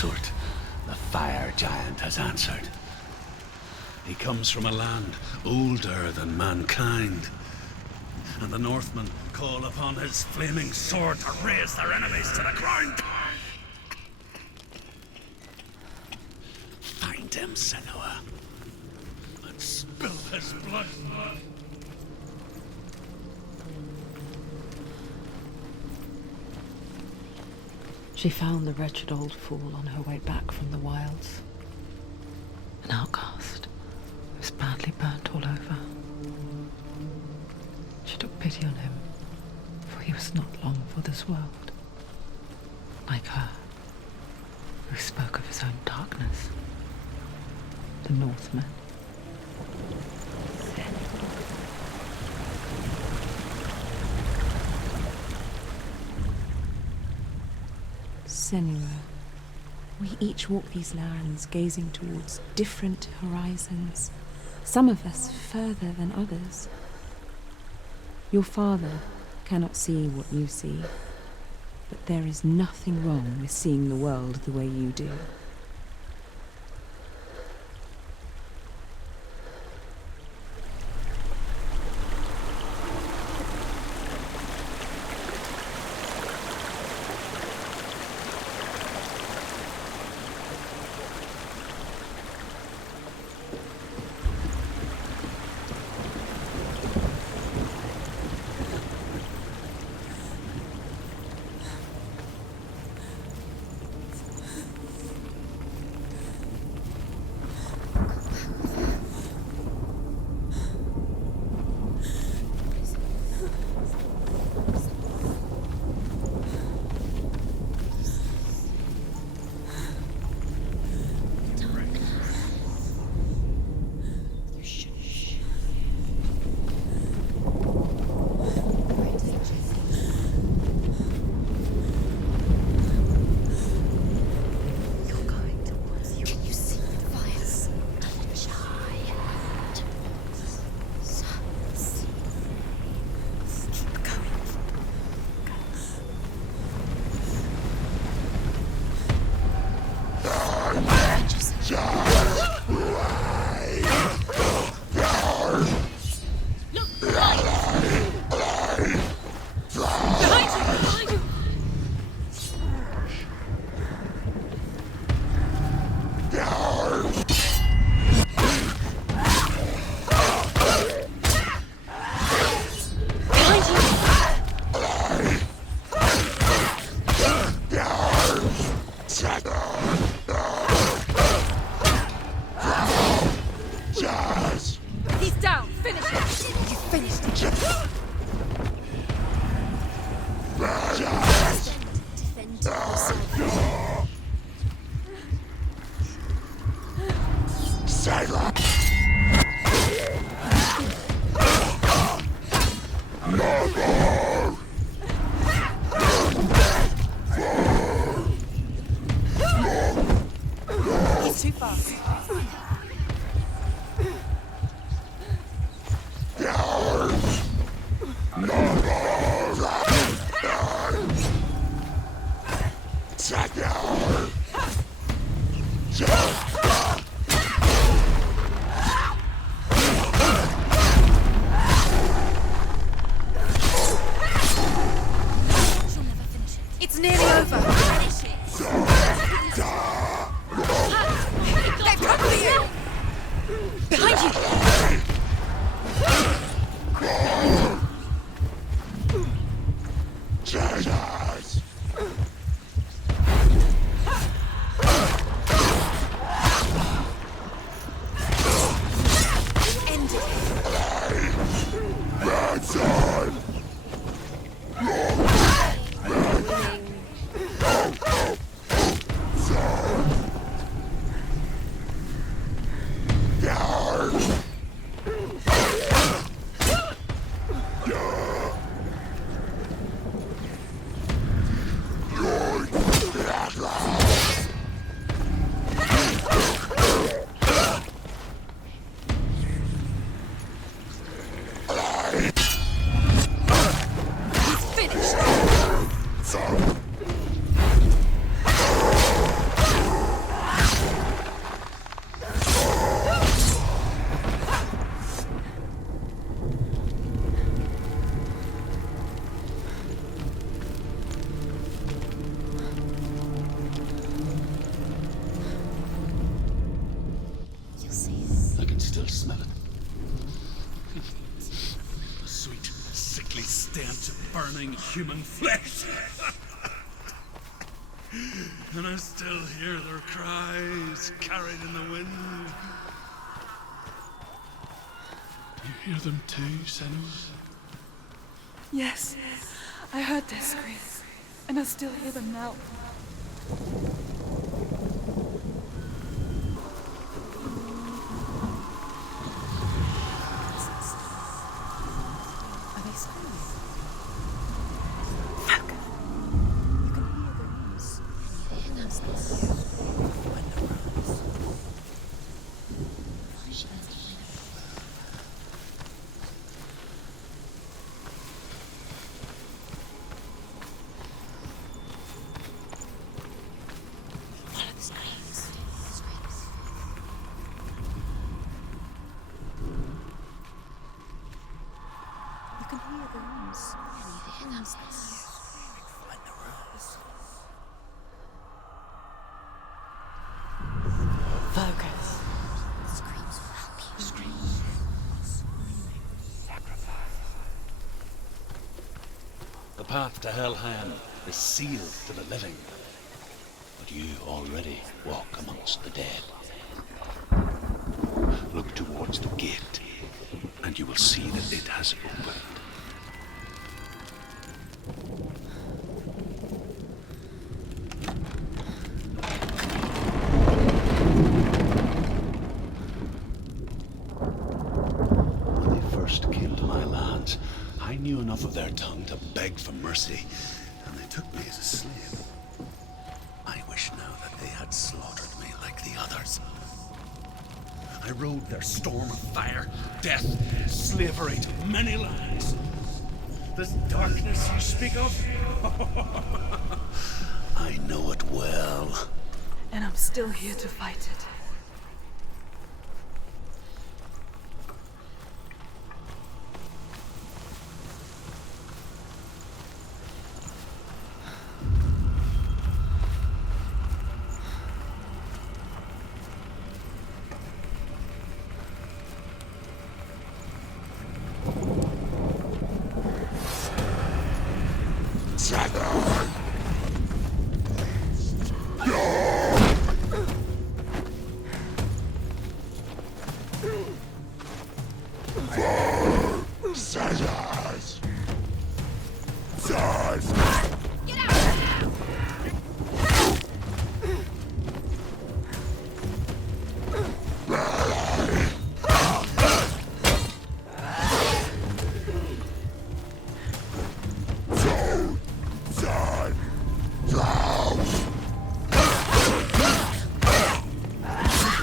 Surt, the fire giant, has answered. He comes from a land older than mankind, and the Northmen call upon his flaming sword to raise their enemies to the ground. Find him, Senua, and spill his blood. She found the wretched old fool on her way back from the wilds. An outcast who was badly burnt all over. She took pity on him, for he was not long for this world. Like her, who spoke of his own darkness. The Northmen. Senua, we each walk these lands gazing towards different horizons, some of us further than others. Your father cannot see what you see, but there is nothing wrong with seeing the world the way you do. The sweet, sickly stench of burning human flesh. And I still hear their cries carried in the wind. You hear them too, Senua'S? Yes, I heard their screams, and I still hear them now. Are they screaming? Fuck! You can hear their noise. Focus. Screams will help you. Screams. The path to Helheim is sealed to the living, but you already walk amongst the dead. Look towards the gate, and you will see that it has opened. When they first came to my lands, I knew enough of their tongue to beg for mercy, and they took me as a slave. I wish now that they had slaughtered me like the others. I rode their storm of fire, death, slavery to many lands. This darkness you speak of, I know it well. And I'm still here to fight it.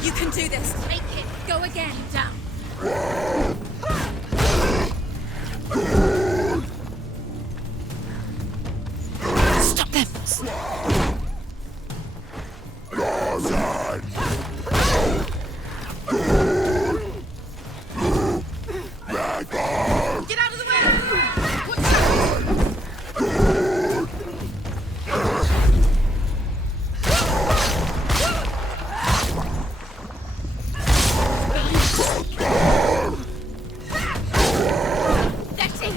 You can do this. Take it. Go again. Down. Stop them! Get out of the way! Watch out! That's it!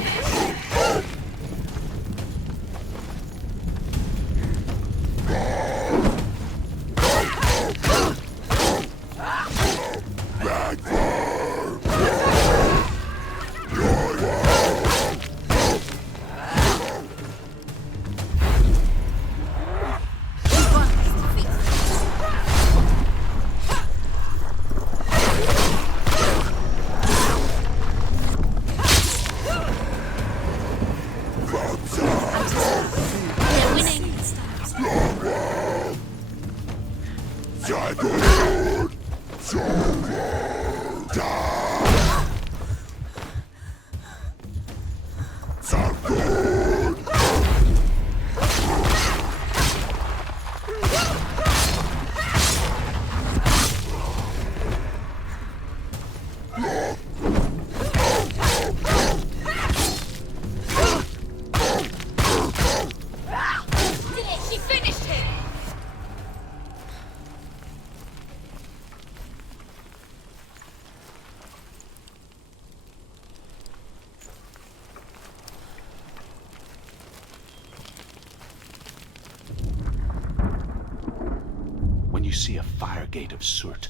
see a fire gate of Surt,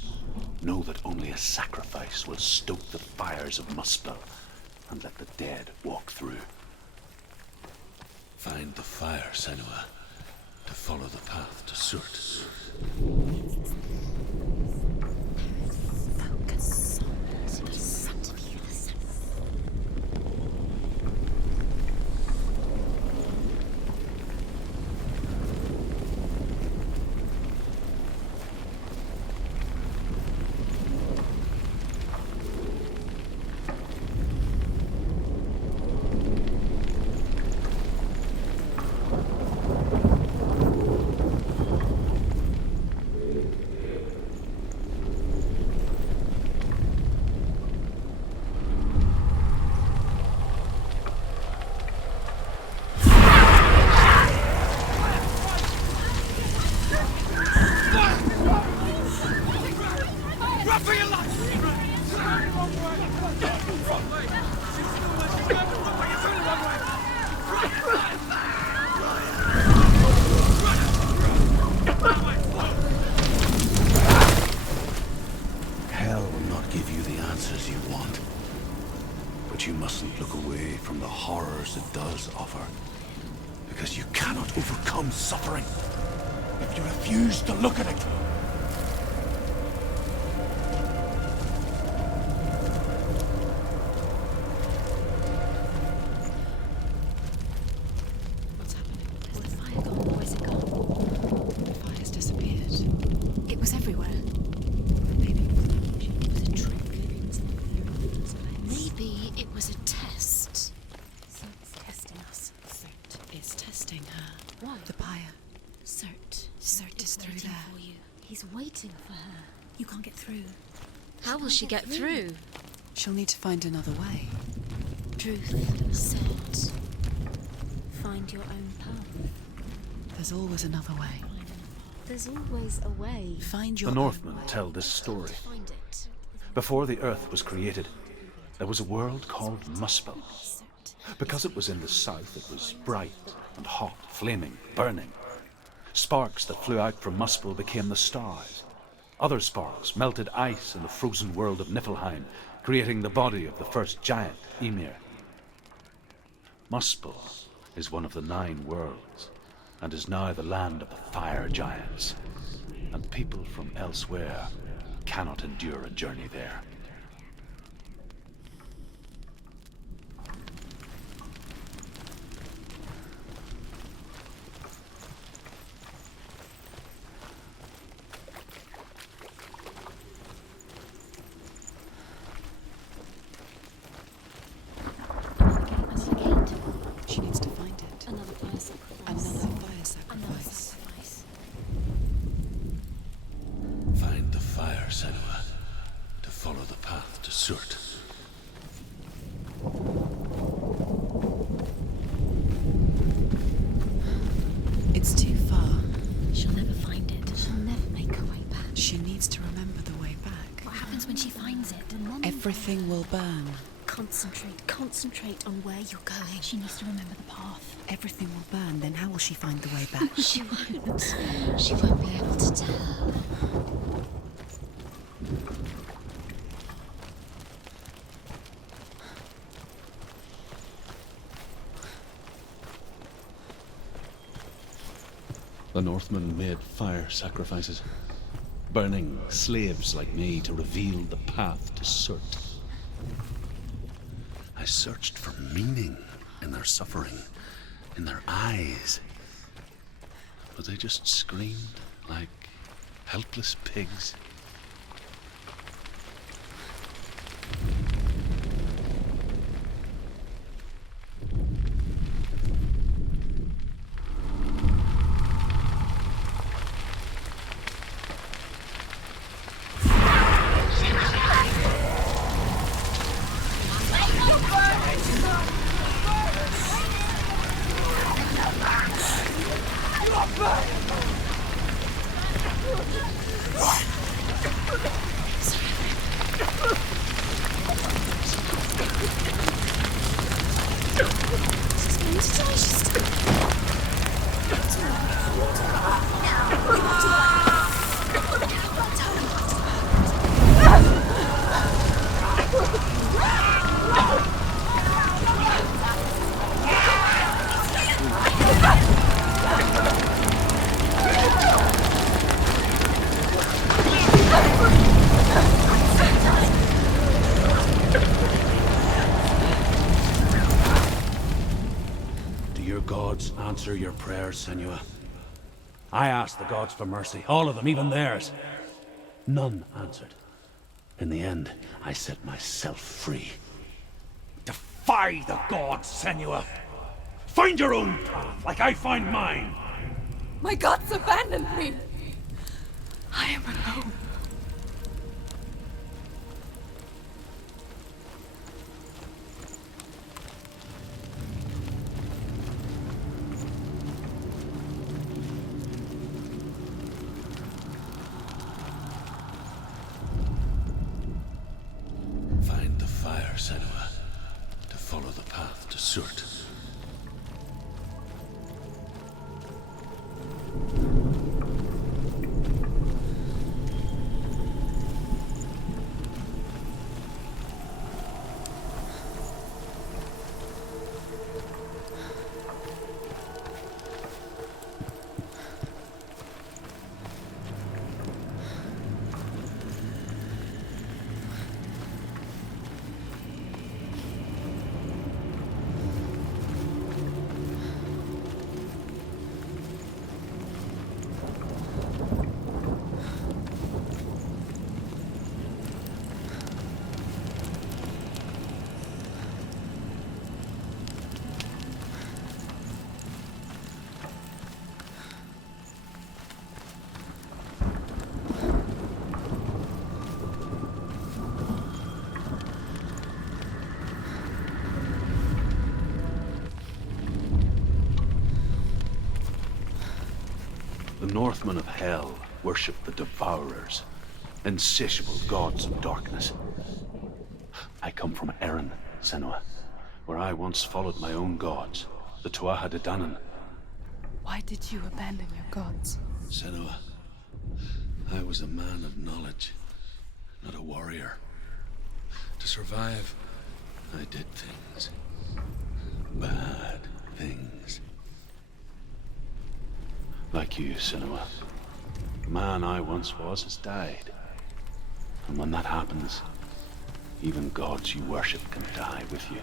know that only a sacrifice will stoke the fires of Muspel and let the dead walk through. Find the fire, Senua, to follow the path to Surt. Hell will not give you the answers you want. But you mustn't look away from the horrors it does offer. Because you cannot overcome suffering if you refuse to look at it. What's happening? Has the fire gone? Where's it gone? The fire's disappeared. It was everywhere. Maybe it was a trick. Maybe it was a test. Surt's testing us. Surt is testing her. Why? The pyre. Surt is through there. For you. He's waiting for her. You can't get through. How will she get through? She'll need to find another way. Truth said, find your own path. There's always another way. There's always a way. Find your The own Northmen way. tell this story. Find it. Before the earth was created, there was a world called Muspel. Because it was in the south, it was bright and hot, flaming, burning. Sparks that flew out from Muspel became the stars. Other sparks melted ice in the frozen world of Niflheim, creating the body of the first giant, Ymir. Muspel is one of the 9 worlds, and is now the land of the fire giants. And people from elsewhere cannot endure a journey there. She needs to find it. Another fire sacrifice. Another fire sacrifice. Find the fire, Senua, to follow the path to Surt. It's too far. She'll never find it. She'll never make her way back. She needs to remember the way back. What happens when she finds it? Everything will burn. Concentrate on where you're going. She needs to remember the path. Everything will burn, then how will she find the way back? She won't. She won't be able to tell. The Northmen made fire sacrifices, burning slaves like me to reveal the path to Surt. I searched for meaning in their suffering, in their eyes, but they just screamed like helpless pigs. Do your gods answer your prayers, Senua? I asked the gods for mercy, all of them, even theirs. None answered. In the end, I set myself free. Defy the gods, Senua! Find your own path, like I find mine! My gods abandoned me! I am alone. Find the fire, Senua, to follow the path to Surt. The Northmen of Hell worship the Devourers, insatiable gods of darkness. I come from Erin, Senua, where I once followed my own gods, the Tuatha De Danann. Why did you abandon your gods? Senua, I was a man of knowledge, not a warrior. To survive, I did things. Bad things. Like you, Senua. The man I once was has died. And when that happens, even gods you worship can die with you.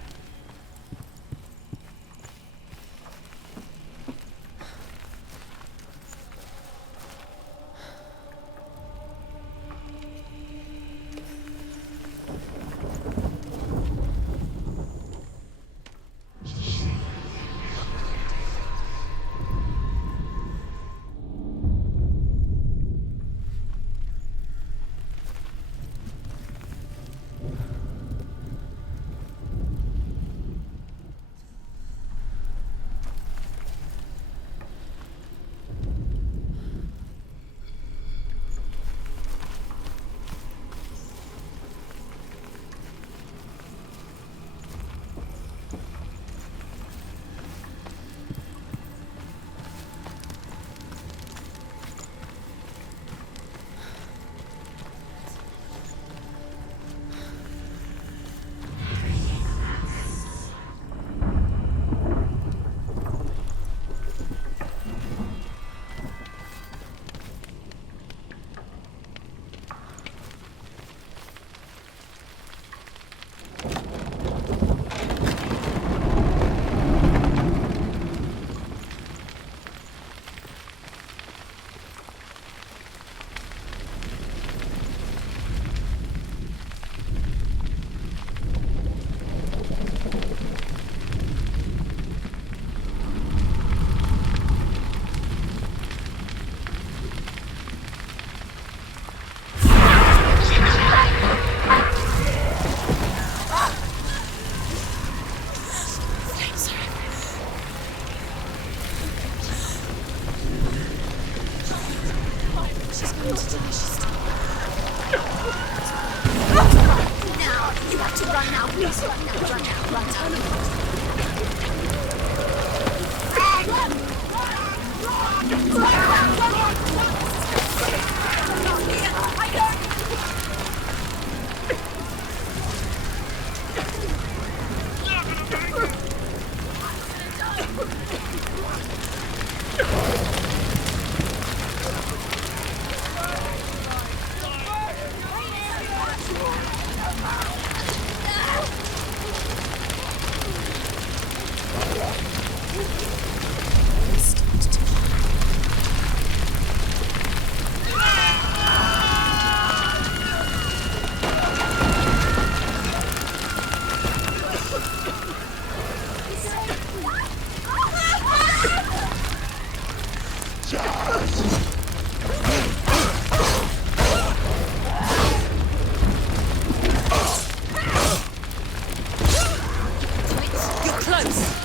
close!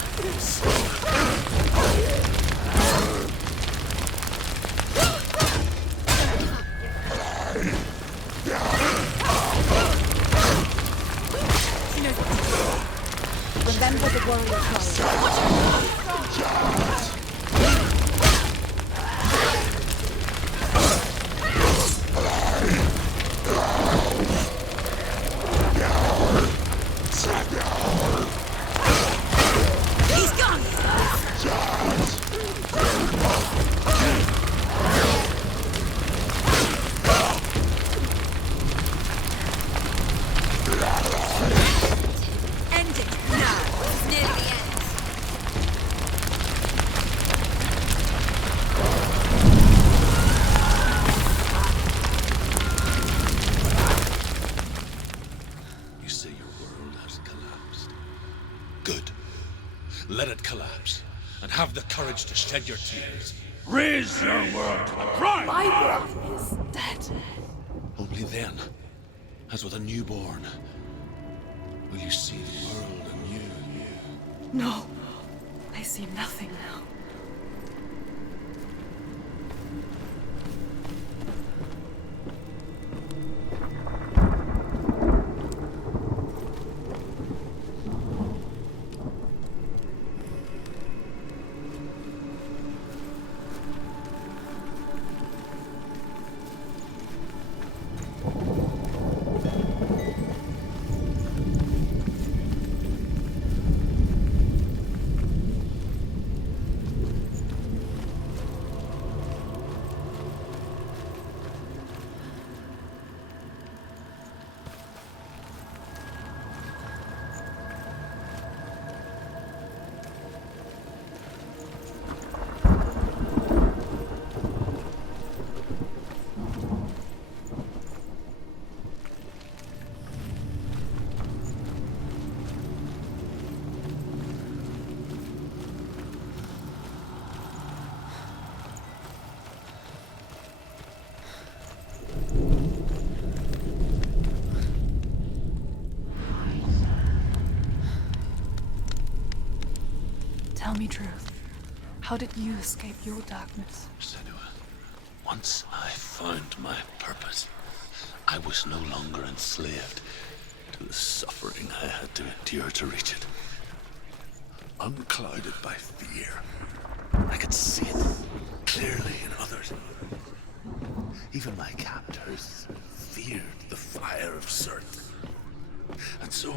Remember the warrior code. He's gone! End it now. It's nearly the end. You say your world has collapsed. Good. Let it collapse, and have the courage to shed your tears. Raise your world to the prime! My world is dead. Only then, as with a newborn, will you see the world anew. No, I see nothing now. Tell me truth. How did you escape your darkness? Senua, once I found my purpose, I was no longer enslaved to the suffering I had to endure to reach it. Unclouded by fear, I could see it clearly in others. Even my captors feared the fire of Surt. And so,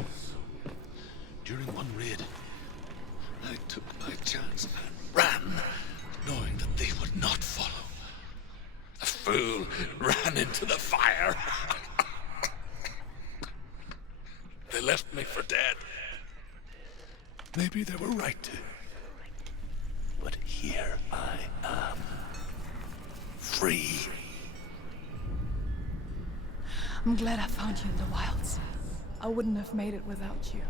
during one raid, I took my chance and ran, knowing that they would not follow. The fool ran into the fire. They left me for dead. Maybe they were right to. But here I am. Free. I'm glad I found you in the wilds. I wouldn't have made it without you.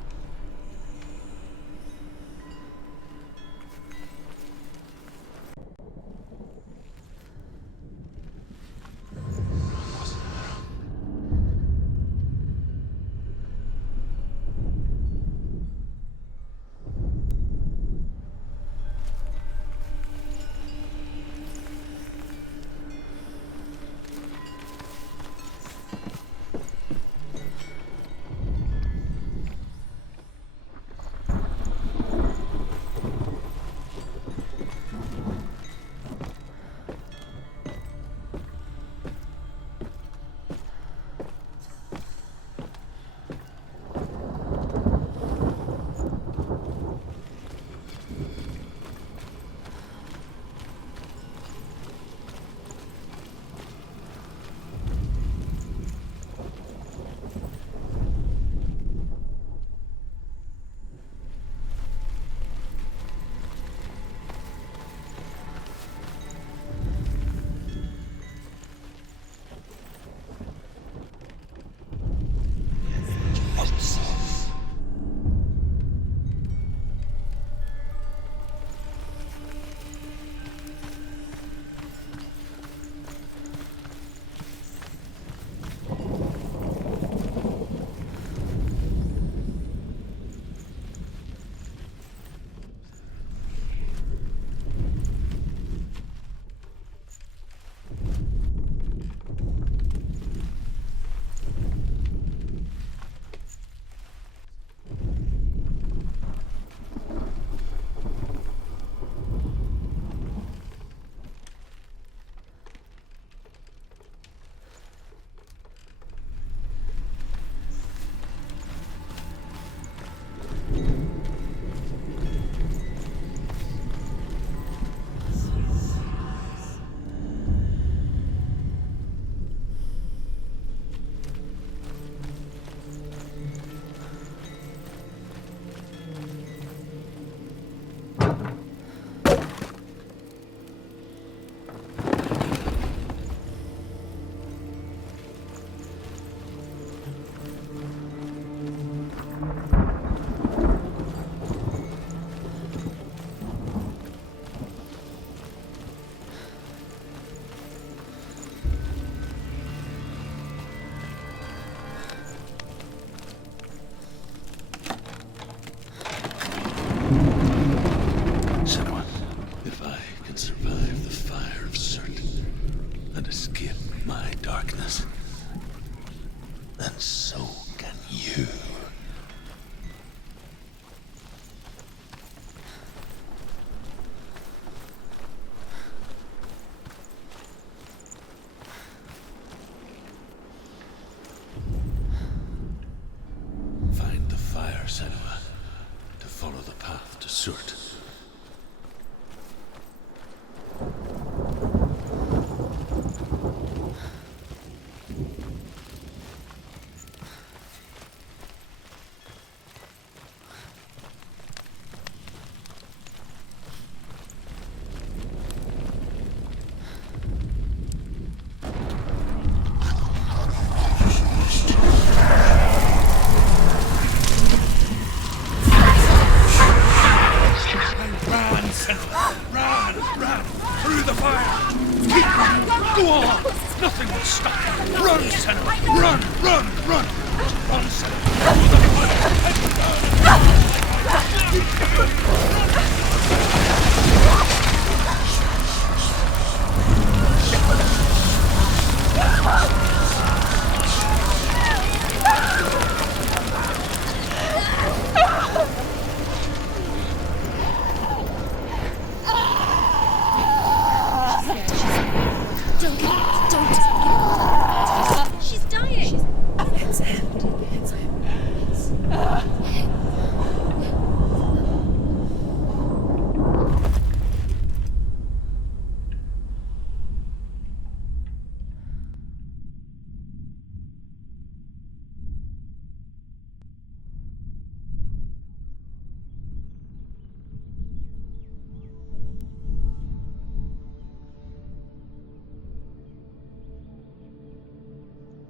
follow the path to Surt.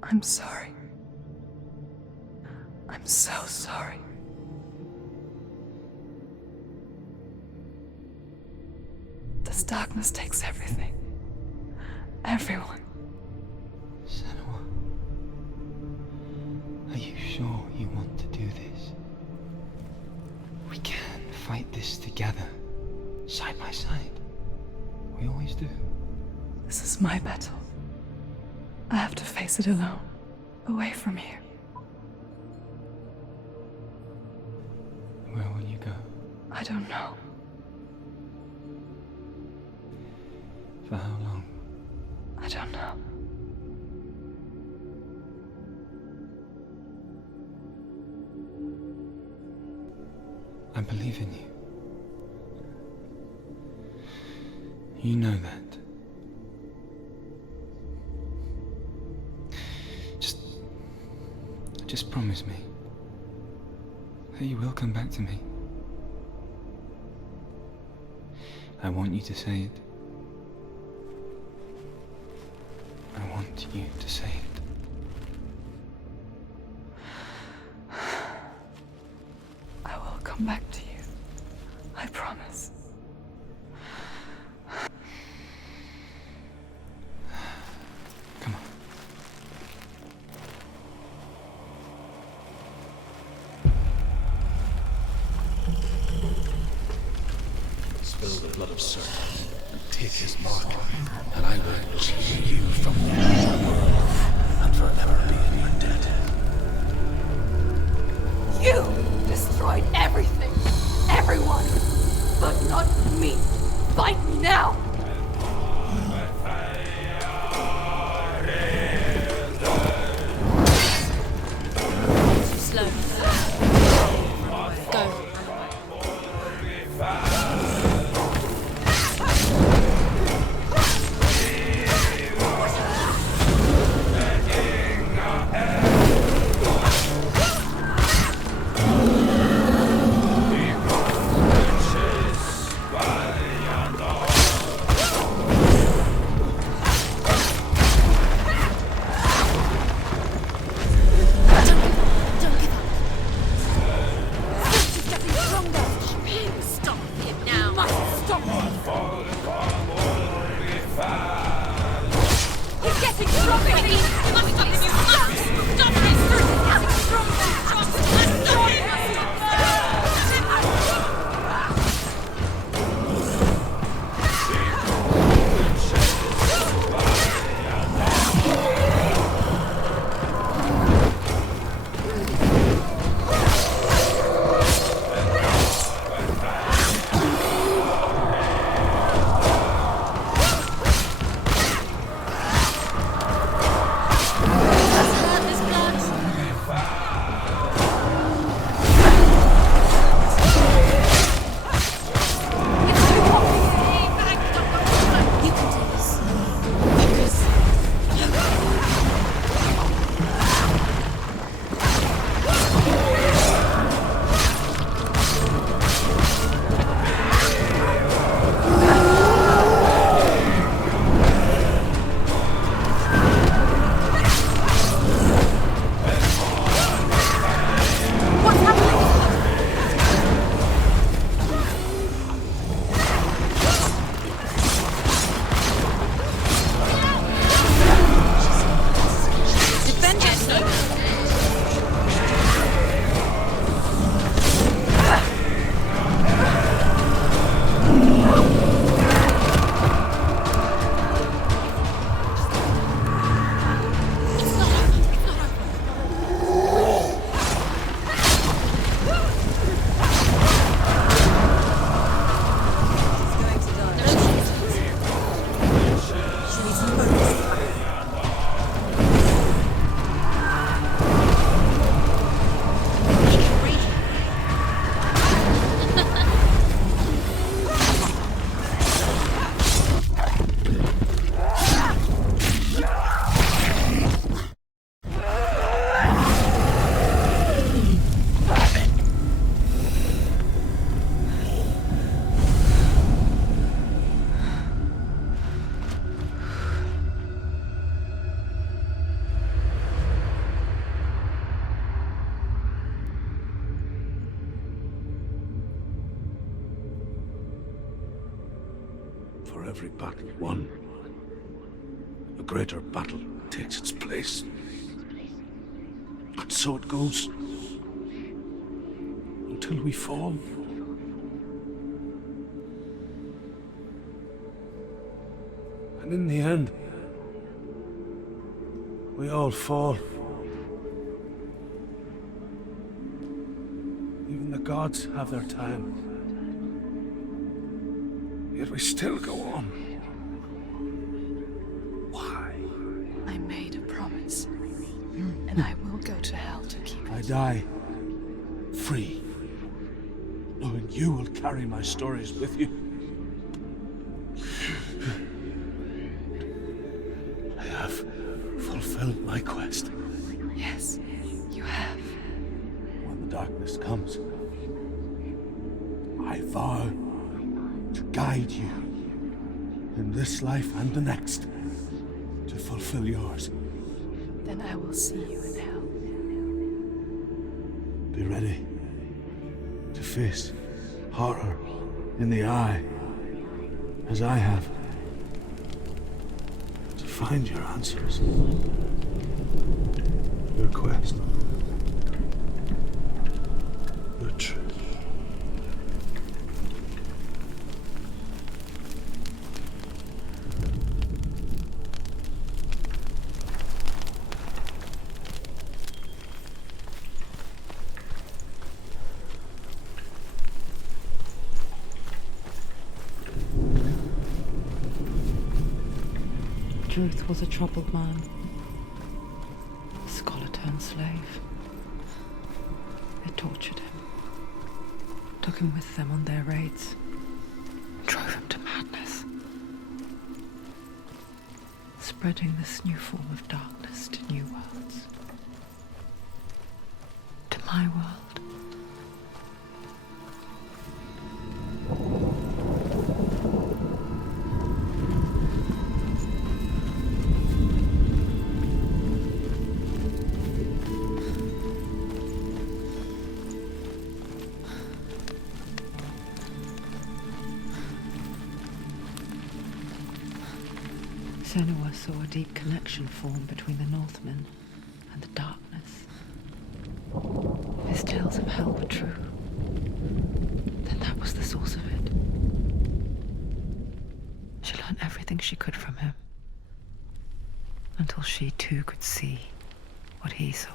I'm sorry. I'm so sorry. This darkness takes everything. Everyone. Senua, are you sure you want to do this? We can fight this together, side by side. We always do. This is my battle. I have to face it alone, away from here. Where will you go? I don't know. For how long? I don't know. I believe in you. You know that. Just promise me that you will come back to me. I want you to say it. I want you to say it. I will come back to you. I promise. Come on. Spill the blood of Surt and take his mark, and I will tear you from the world and forever be in your debt. You destroyed everything, everyone, but not me. Fight me now! Slow. Go. For every battle won, a greater battle takes its place. And so it goes. Until we fall. And in the end, we all fall. Even the gods have their time. Yet we still go on. Why? I made a promise, and I will go to hell to keep it. I die free, knowing you will carry my stories with you. I have fulfilled my quest. Yes, you have. When the darkness comes, I vow to guide you in this life and the next to fulfill yours. Then I will see you in hell. Be ready to face horror in the eye, as I have, to find your answers, your quest, your truth. Truth was a troubled man, a scholar turned slave. They tortured him, took him with them on their raids, drove him to madness, spreading this new form of darkness to new worlds, to my world. Senua'S saw a deep connection form between the Northmen and the darkness. If his tales of hell were true, then that was the source of it. She learned everything she could from him, until she too could see what he saw.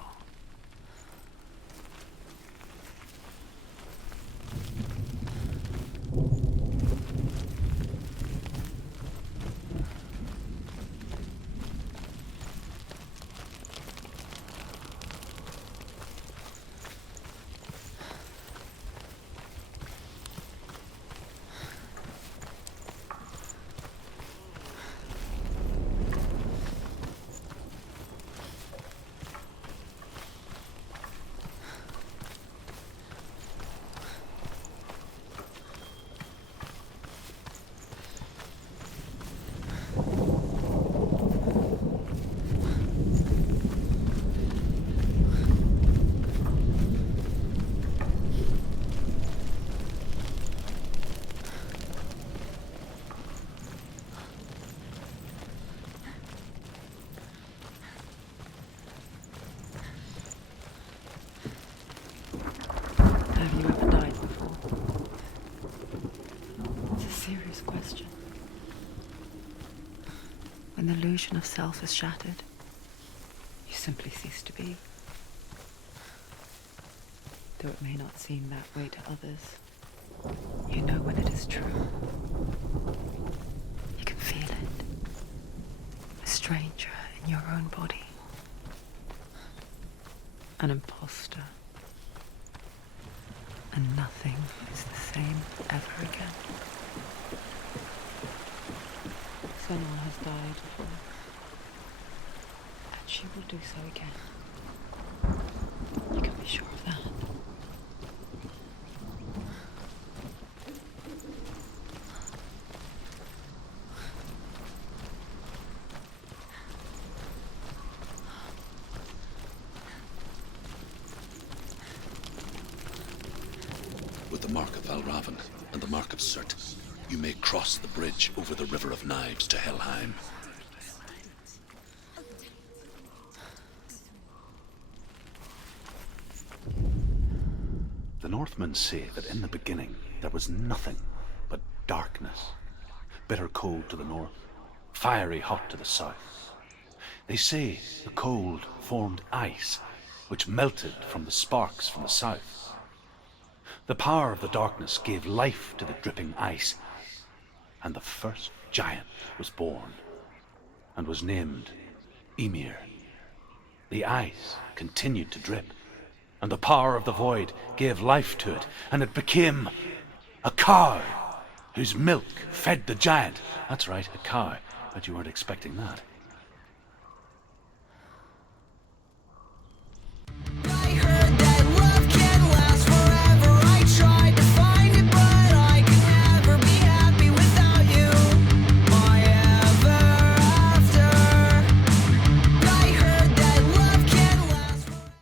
Have you ever died before? It's a serious question. When the illusion of self is shattered, you simply cease to be. Though it may not seem that way to others, you know when it is true. You can feel it. A stranger in your own body. An imposter. And nothing is the same ever again. Someone has died before, and she will do so again. You can be sure of that. With the mark of Valravan and the mark of Surt, you may cross the bridge over the River of Knives to Helheim. The Northmen say that in the beginning there was nothing but darkness. Bitter cold to the north, fiery hot to the south. They say the cold formed ice, which melted from the sparks from the south. The power of the darkness gave life to the dripping ice, and the first giant was born, and was named Ymir. The ice continued to drip, and the power of the void gave life to it, and it became a cow, whose milk fed the giant. That's right, a cow. Bet you weren't expecting that.